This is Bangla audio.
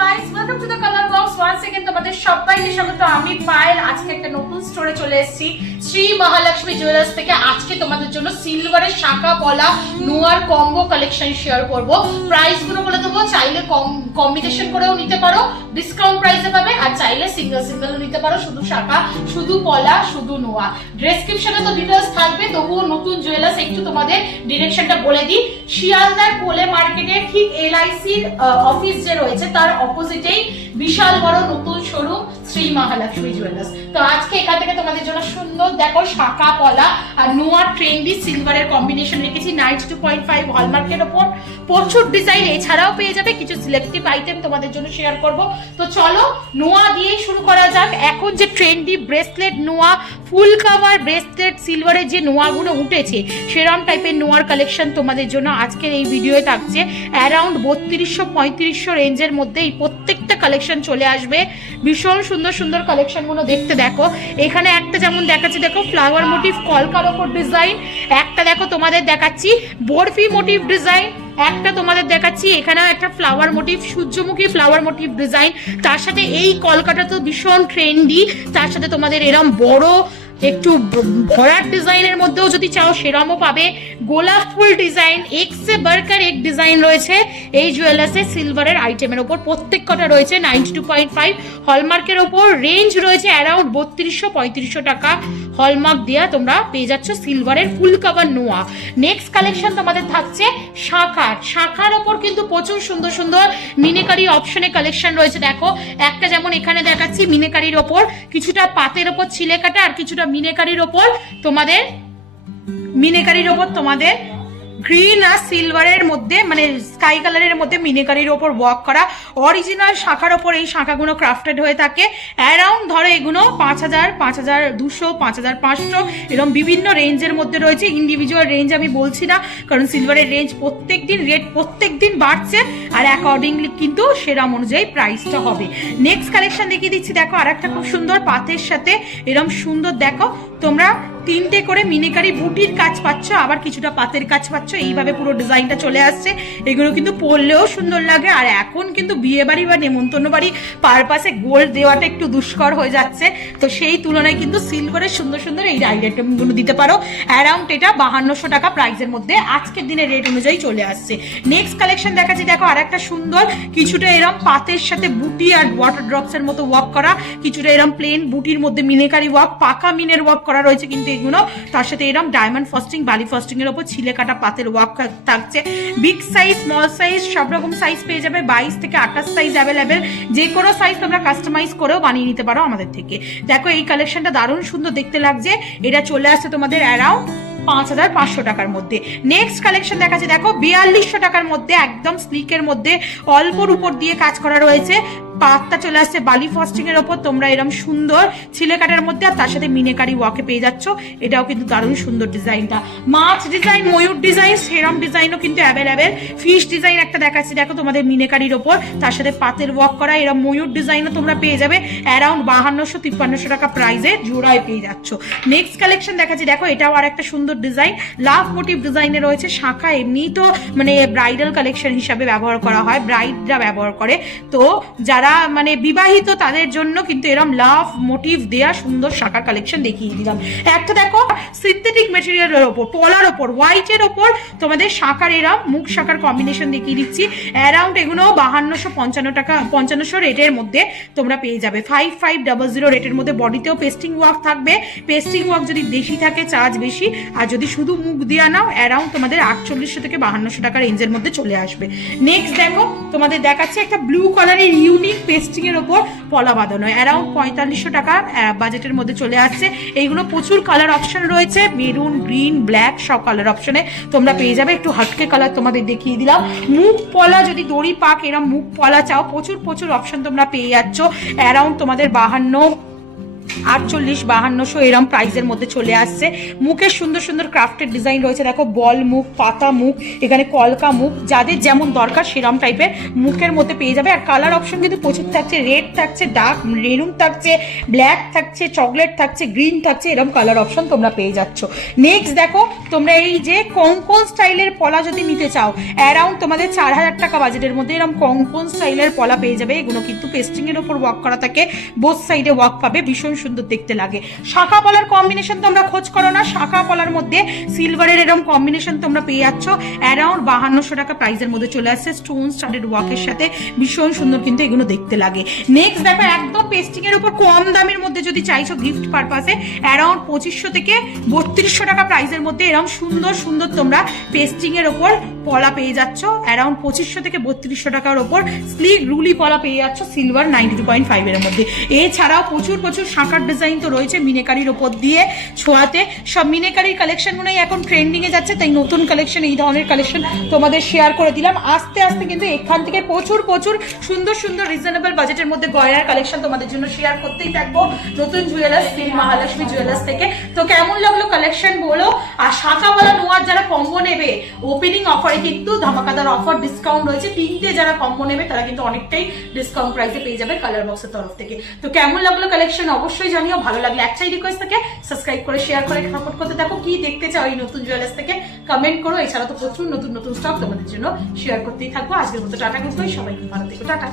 Guys, welcome to the colour box. Once again তোমাদের সবাইকে স্বাগত। আমি পায়েল। আজকে একটা নতুন স্টোরে চলে এসেছি শ্রী মহালক্ষ্মী জুয়েলার্স থেকে। আজকে তোমাদের জন্য সিলভারের শাখা পলা নোয়ার কম্বো কালেকশন শেয়ার করব। প্রাইস গুলো বলে দেবো, চাইলে কম্বিনেশন করেও নিতে পারো, ডিসকাউন্ট প্রাইসে পাবে, আর চাইলে সিঙ্গেল সিঙ্গেলও নিতে পারো, শুধু শাখা, শুধু পলা, শুধু নোয়া। ডেসক্রিপশনে তো ডিটেইলস থাকবে, তবুও নতুন জুয়েলার্স একটু তোমাদের ডিরেকশনটা বলে দিই। শিয়ালদার কোলে মার্কেটে ঠিক এলআইসির অফিস যে রয়েছে তার অপোজিটেই বিশাল বড় নতুন শোরুম শ্রী মহালক্ষ্মী জুয়েলার্স। তো আজকে এখান থেকে তোমাদের জন্য সুন্দর দেখো শাখা পলা আর নোয়া ট্রেন্ডি সিলভারের কম্বিনেশন রেখেছি 92.5 হলমার্কের ওপর। প্রচুর ডিজাইন এছাড়াও পেয়ে যাবে, কিছু সিলেক্টিভ আইটেম তোমাদের জন্য শেয়ার করব। তো চলো নোয়া দিয়েই শুরু করা যাক। এখন যে ট্রেন্ডি ব্রেসলেট নোয়া, ফুল কাভার ব্রেসলেট সিলভারের যে নোয়াগুলো উঠেছে, সেরকম টাইপের নোয়ার কালেকশন তোমাদের জন্য আজকের এই ভিডিওয়ে থাকছে। অ্যারাউন্ড 3200-3500 রেঞ্জের মধ্যে এই প্রত্যেকটা কালেকশন চলে আসবে। ভীষণ সুন্দর সুন্দর কালেকশনগুলো দেখতে দেখো। এখানে একটা যেমন দেখাচ্ছি, দেখো ফ্লাওয়ার মোটিভ কলকার ওপর ডিজাইন, একটা দেখো তোমাদের দেখাচ্ছি বরফি মোটিভ ডিজাইন, একটা তোমাদের দেখাচ্ছি এখানেও একটা ফ্লাওয়ার মোটিভ, সূর্যমুখী ফ্লাওয়ার মোটিভ ডিজাইন। তার সাথে এই কলকাটা তো ভীষণ ট্রেন্ডি, তার সাথে তোমাদের এরম বড় একটু ভরাট ডিজাইনের মধ্যেও যদি চাও সেরমও পাবে। গোলাপ ফুল ডিজাইন, এক সে বাড়কর এক ডিজাইন রয়েছে এই জুয়েলার্সে সিলভারের আইটেমের ওপর। প্রত্যেক কটা রয়েছে 92.5 হলমার্কের ওপর। রেঞ্জ রয়েছে অ্যারাউন্ড 3200-3500 টাকা হলমার্ক দেওয়া তোমরা পেয়ে যাচ্ছ সিলভারের ফুল কাভার নোয়া। নেক্সট কালেকশন তোমাদের থাকছে শাখার ওপর, কিন্তু প্রচুর সুন্দর সুন্দর মিনেকারি অপশনে কালেকশন রয়েছে। দেখো একটা যেমন এখানে দেখাচ্ছি মিনেকারির ওপর, কিছুটা পাতের ওপর ছিলে কাটা, আর কিছুটা মিনেকারির ওপর তোমাদের গ্রিন আর সিলভারের মধ্যে, মানে স্কাই কালারের মধ্যে মিনেকারির ওপর ওয়ার্ক করা। অরিজিনাল শাখার ওপর এই শাখাগুলো ক্রাফটেড হয়ে থাকে। অ্যারাউন্ড ধরো এগুলো 5000, 5200, 5500 এরকম বিভিন্ন রেঞ্জের মধ্যে রয়েছে। ইন্ডিভিজুয়াল রেঞ্জ আমি বলছি না, কারণ সিলভারের রেঞ্জ প্রত্যেক দিন বাড়ছে, আর অ্যাকর্ডিংলি কিন্তু সেরকম অনুযায়ী প্রাইসটা হবে। নেক্সট কালেকশন দেখিয়ে দিচ্ছি। দেখো আর একটা খুব সুন্দর পাতের সাথে এরকম সুন্দর, দেখো তোমরা 3টে করে মিনেকারি বুটির কাজ পাচ্ছ, আবার কিছুটা পাতের কাজ পাচ্ছ। এইভাবে পুরো ডিজাইনটা চলে আসছে। এগুলো কিন্তু পরলেও সুন্দর লাগে, আর এখন কিন্তু বিয়ে বাড়ি বা নেমন্তন্ন বাড়ি পারপাসে গোল্ড দেওয়াটা একটু দুষ্কর হয়ে যাচ্ছে। তো সেই তুলনায় কিন্তু সিলভারের সুন্দর সুন্দর এই আইটেমগুলো দিতে পারো। অ্যারাউন্ড এটা 5200 টাকা প্রাইসের মধ্যে আজকের দিনের রেট অনুযায়ী চলে আসছে। নেক্সট কালেকশন দেখাচ্ছি। দেখো আর একটা সুন্দর, কিছুটা এরম পাতের সাথে বুটি আর ওয়াটার ড্রপসের মতো ওয়ার্ক করা, কিছুটা এরম প্লেন বুটির মধ্যে মিনেকারি ওয়ার্ক, পাকা মিনের ওয়ার্ক করা রয়েছে কিন্তু এগুলো। তার সাথে এরকম ডায়মন্ড ফস্টিং, বালি ফস্টিং এর উপর ছিলে কাটা পাতের ওয়ার্ক থাকছে। বিগ সাইজ, স্মল সাইজ, সব রকম সাইজ পেয়ে যাবে। 22 থেকে 28 সাইজ অ্যাভেলেবেল। যে কোনো সাইজ তোমরা কাস্টমাইজ করেও বানিয়ে নিতে পারো আমাদের থেকে। দেখো এই কালেকশনটা দারুণ সুন্দর দেখতে লাগছে। এটা চলে আসছে তোমাদের অ্যারাউন্ড 5500 টাকার মধ্যে। নেক্সট কালেকশন দেখাচ্ছে। দেখো 4200 টাকার মধ্যে একদম স্লিকের মধ্যে অল্পর উপর দিয়ে কাজ করা রয়েছে। পাতটা চলে আসছে বালি ফস্টিং এর ওপর, তোমরা এরকম সুন্দর ছিলে কাটার মধ্যে, আর তার সাথে মিনেকারি ওয়াকে পেয়ে যাচ্ছ। এটাও কিন্তু দারুণ সুন্দর ডিজাইনটা। মাছ ডিজাইন, ময়ূর ডিজাইন, সেরম ডিজাইনও কিন্তু অ্যাভেলেবেল। ফিশ ডিজাইন একটা দেখাচ্ছি, দেখো তোমাদের মিনেকারির ওপর, তার সাথে পাতের ওয়ার্ক করা এরকম ময়ূর ডিজাইনও তোমরা পেয়ে যাবে। অ্যারাউন্ড 5200-5300 টাকা প্রাইসে জোড়ায় পেয়ে যাচ্ছ। নেক্সট কালেকশন দেখাচ্ছি। দেখো এটাও আর একটা সুন্দর ডিজাইন, লাভ মোটিভ ডিজাইনে রয়েছে। শাখা এমনি তো মানে ব্রাইডাল কালেকশন হিসাবে ব্যবহার করা হয়, ব্রাইডরা ব্যবহার করে। তো যারা মানে বিবাহিত তাদের জন্য কিন্তু এরকম লাভ মোটিভ দেয়া সুন্দর শাখার কালেকশন দেখিয়ে দিলাম। একটা দেখো সিনথেটিক মেটেরিয়ালের ওপর, পলার ওপর, হোয়াইটের ওপর তোমাদের শাখার এরম মুখ শাখার কম্বিনেশন দেখিয়ে দিচ্ছি। অ্যারাউন্ড এগুলো 5255 টাকা 5500 রেটের মধ্যে তোমরা পেয়ে যাবে। 5500 রেটের মধ্যে। বডিতেও পেস্টিং ওয়ার্ক থাকবে। পেস্টিং ওয়ার্ক যদি বেশি থাকে চার্জ বেশি, আর যদি শুধু মুখ দেওয়া নাও অ্যারাউন্ড তোমাদের 4800 থেকে 5200 টাকা রেঞ্জের মধ্যে চলে আসবে। নেক্সট দেখো তোমাদের দেখাচ্ছে একটা ব্লু কালারের ইউনিক পেস্টিং এর ওপর পলা বাঁধানো, অ্যারাউন্ড 4500 টাকা বাজেটের মধ্যে চলে আসছে। এইগুলো প্রচুর কালার অপশন রয়েছে, মেরুন, গ্রিন, ব্ল্যাক সব কালার অপশনে তোমরা পেয়ে যাবে। একটু হটকে কালার তোমাদের দেখিয়ে দিলাম। মুখ পলা যদি দড়ি পাক এরকম মুখ পলা চাও, প্রচুর অপশন তোমরা পেয়ে যাচ্ছ। অ্যারাউন্ড তোমাদের 52 48-5200 এরম প্রাইসের মধ্যে চলে আসছে। মুখের সুন্দর সুন্দর ক্রাফটেড ডিজাইন রয়েছে, দেখো বল মুখ, পাতা মুখ, এখানে কলকা মুখ, যাদের যেমন দরকার সেরম টাইপের মুখের মধ্যে পেয়ে যাবে। আর কালার অপশন কিন্তু প্রচুর থাকছে, রেড থাকছে, ডার্ক মেরুন থাকছে, ব্ল্যাক থাকছে, চকলেট থাকছে, গ্রিন থাকছে, এরকম কালার অপশন তোমরা পেয়ে যাচ্ছ। নেক্সট দেখো তোমরা এই যে কঙ্কন স্টাইলের পলা যদি নিতে চাও, অ্যারাউন্ড তোমাদের 4000 টাকা বাজেটের মধ্যে এরকম কঙ্কন স্টাইলের পলা পেয়ে যাবে। এগুলো কিন্তু পেস্টিং এর উপর ওয়ার্ক করা থাকে, বোথ সাইডে ওয়ার্ক পাবে, ভীষণ সুন্দর দেখতে লাগে। শাখা পলার কম্বিনেশন তোমরা খোঁজ করো না, শাখা পলার মধ্যে সিলভারের এরকম কম্বিনেশন তোমরা পেয়ে যাচ্ছ। অ্যারাউন্ড 5200 টাকা প্রাইসের মধ্যে চলে আসছে, স্টোন স্টাডেড ওয়ার্কের সাথে, ভীষণ সুন্দর কিন্তু এগুলো দেখতে লাগে। নেক্সট দেখো একদম পেস্টিং এর উপর কম দামের মধ্যে যদি চাইছো গিফট পারপাসে, অ্যারাউন্ড 2500 থেকে 3200 টাকা প্রাইসের মধ্যে এরকম সুন্দর সুন্দর তোমরা পেস্টিং এর উপর পলা পেয়ে যাচ্ছ। অ্যারাউন্ড 2500 থেকে 3200 টাকার ওপর স্লিক রুলি পলা পেয়ে যাচ্ছ সিলভার 92.5 এর মধ্যে। এছাড়াও প্রচুর প্রচুর শাঁখার ডিজাইন তো রয়েছে মিনেকারির ওপর দিয়ে ছোঁয়াতে। সব মিনেকারির কালেকশনগুলোই এখন ট্রেন্ডিং এ যাচ্ছে, তাই নতুন কালেকশন, এই ধরনের কালেকশন তোমাদের শেয়ার করে দিলাম। আস্তে আস্তে কিন্তু এখান থেকে প্রচুর প্রচুর সুন্দর সুন্দর রিজনেবল বাজেটের মধ্যে গয়নার কালেকশন তোমাদের জন্য শেয়ার করতেই থাকবো নতুন জুয়েলার্স শ্রী মহালক্ষ্মী জুয়েলার্স থেকে। তো কেমন লাগলো কালেকশন বলো। আর শাখাওয়ালা নোয়ার যারা কম্বো নেবে, ওপেনিং অফারে কিন্তু ধামাকাদার অফার ডিসকাউন্ট রয়েছে। 3টে যারা কম্বো নেবে তারা কিন্তু অনেকটাই ডিসকাউন্ট প্রাইসে পেয়ে যাবে কালার বক্সের তরফ থেকে। তো কেমন লাগলো কালেকশন অবশ্যই জানিও। ভালো লাগলে একটাই রিকোয়েস্ট থাকে, সাবস্ক্রাইব করে শেয়ার করে সাপোর্ট করতে থাকো। কি দেখতে চাও এই নতুন জুয়েলার্স থেকে কমেন্ট করো। এছাড়া তো প্রচুর নতুন নতুন স্টক তোমাদের জন্য শেয়ার করতেই থাকবো। আজকের মতো টাটা, গুড বাই, সবাইকে ভালো থেকো, টাটা।